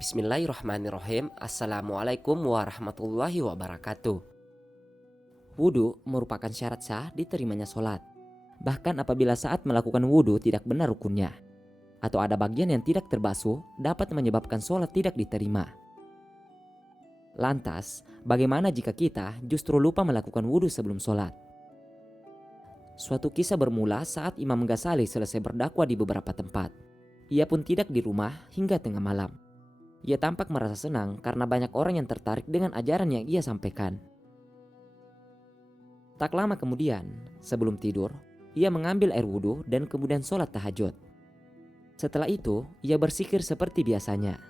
Bismillahirrahmanirrahim. Assalamualaikum warahmatullahi wabarakatuh. Wudu merupakan syarat sah diterimanya sholat. Bahkan apabila saat melakukan wudu tidak benar rukunnya, atau ada bagian yang tidak terbasuh, dapat menyebabkan sholat tidak diterima. Lantas, bagaimana jika kita justru lupa melakukan wudu sebelum sholat? Suatu kisah bermula saat Imam Ghazali selesai berdakwah di beberapa tempat. Ia pun tidak di rumah hingga tengah malam. Ia tampak merasa senang karena banyak orang yang tertarik dengan ajaran yang ia sampaikan. Tak lama kemudian, sebelum tidur, ia mengambil air wudhu dan kemudian sholat tahajud. Setelah itu, ia bersikir seperti biasanya.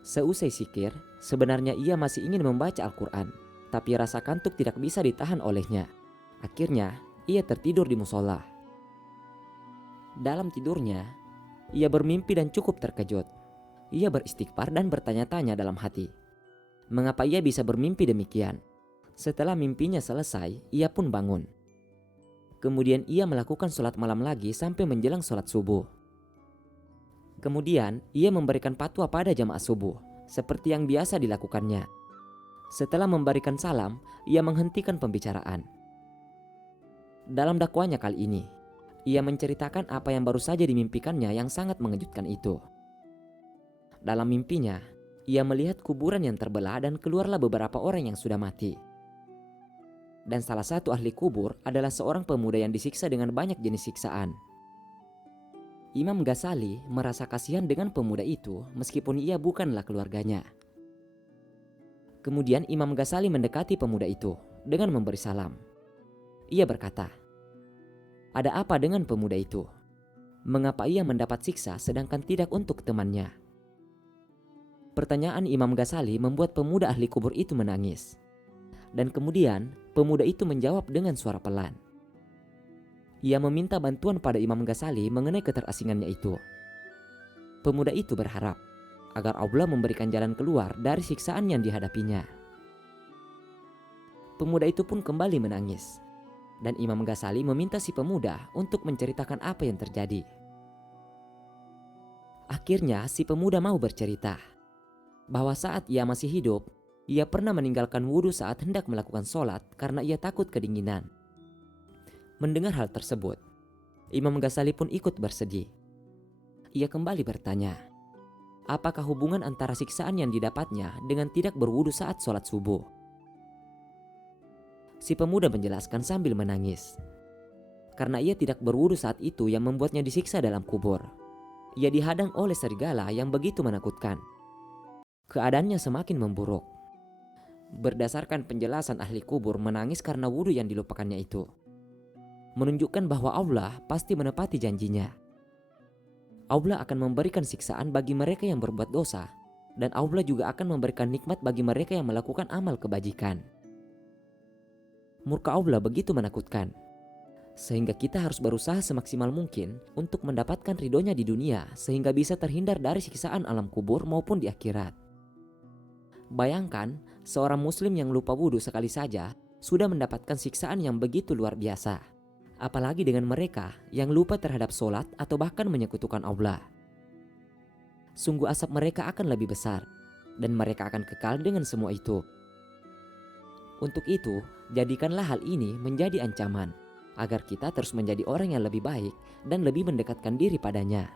Seusai sikir, sebenarnya ia masih ingin membaca Al-Quran, tapi rasa kantuk tidak bisa ditahan olehnya. Akhirnya, ia tertidur di musola. Dalam tidurnya, ia bermimpi dan cukup terkejut. Ia beristighfar dan bertanya-tanya dalam hati, mengapa ia bisa bermimpi demikian? Setelah mimpinya selesai, ia pun bangun. Kemudian ia melakukan sholat malam lagi sampai menjelang sholat subuh. Kemudian ia memberikan fatwa pada jamaah subuh, seperti yang biasa dilakukannya. Setelah memberikan salam, ia menghentikan pembicaraan. Dalam dakwanya kali ini, ia menceritakan apa yang baru saja dimimpikannya yang sangat mengejutkan itu. Dalam mimpinya, ia melihat kuburan yang terbelah dan keluarlah beberapa orang yang sudah mati. Dan salah satu ahli kubur adalah seorang pemuda yang disiksa dengan banyak jenis siksaan. Imam Ghazali merasa kasihan dengan pemuda itu meskipun ia bukanlah keluarganya. Kemudian Imam Ghazali mendekati pemuda itu dengan memberi salam. Ia berkata, "Ada apa dengan pemuda itu? Mengapa ia mendapat siksa sedangkan tidak untuk temannya?" Pertanyaan Imam Ghazali membuat pemuda ahli kubur itu menangis. Dan kemudian pemuda itu menjawab dengan suara pelan. Ia meminta bantuan pada Imam Ghazali mengenai keterasingannya itu. Pemuda itu berharap agar Allah memberikan jalan keluar dari siksaan yang dihadapinya. Pemuda itu pun kembali menangis. Dan Imam Ghazali meminta si pemuda untuk menceritakan apa yang terjadi. Akhirnya si pemuda mau bercerita bahwa saat ia masih hidup, ia pernah meninggalkan wudhu saat hendak melakukan sholat karena ia takut kedinginan. Mendengar hal tersebut, Imam Ghazali pun ikut bersedih. Ia kembali bertanya, apakah hubungan antara siksaan yang didapatnya dengan tidak berwudhu saat sholat subuh? Si pemuda menjelaskan sambil menangis. Karena ia tidak berwudhu saat itu yang membuatnya disiksa dalam kubur. Ia dihadang oleh serigala yang begitu menakutkan. Keadaannya semakin memburuk. Berdasarkan penjelasan ahli kubur, menangis karena wudhu yang dilupakannya itu menunjukkan bahwa Allah pasti menepati janjinya. Allah akan memberikan siksaan bagi mereka yang berbuat dosa, dan Allah juga akan memberikan nikmat bagi mereka yang melakukan amal kebajikan. Murka Allah begitu menakutkan, sehingga kita harus berusaha semaksimal mungkin untuk mendapatkan ridhonya di dunia sehingga bisa terhindar dari siksaan alam kubur maupun di akhirat. Bayangkan, seorang muslim yang lupa wudhu sekali saja sudah mendapatkan siksaan yang begitu luar biasa. Apalagi dengan mereka yang lupa terhadap sholat atau bahkan menyekutukan Allah. Sungguh asap mereka akan lebih besar dan mereka akan kekal dengan semua itu. Untuk itu, jadikanlah hal ini menjadi ancaman agar kita terus menjadi orang yang lebih baik dan lebih mendekatkan diri padanya.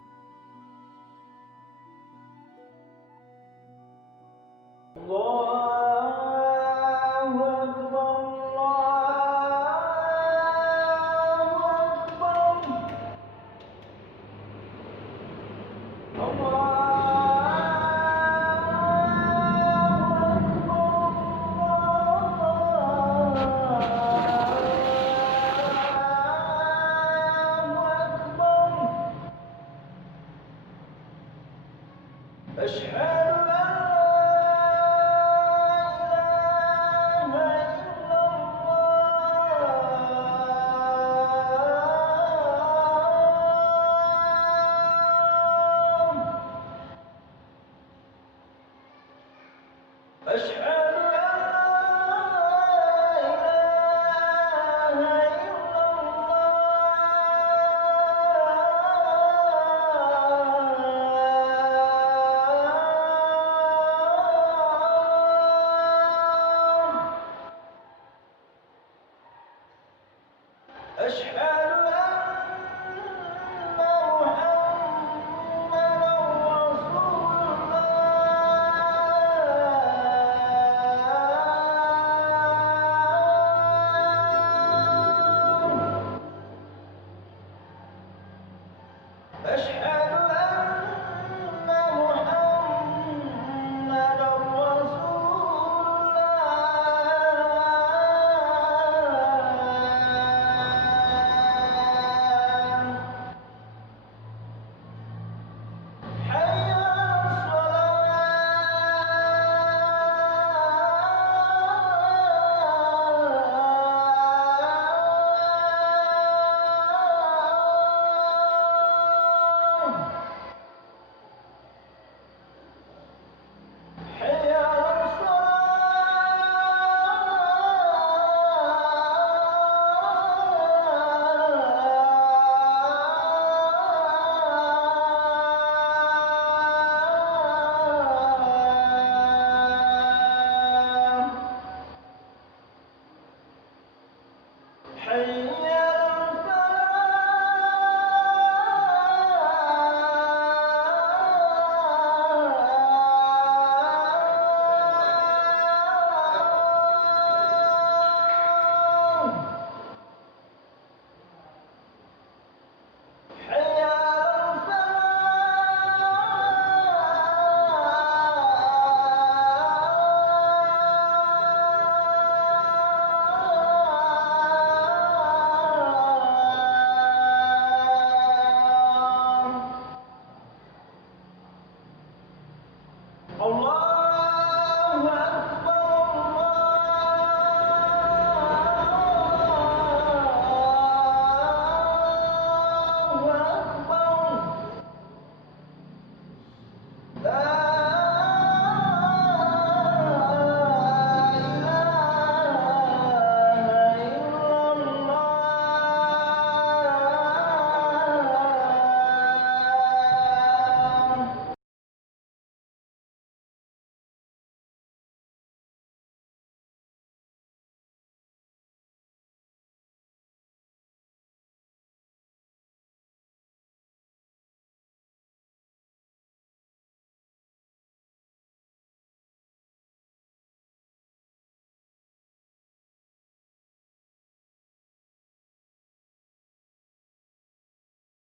La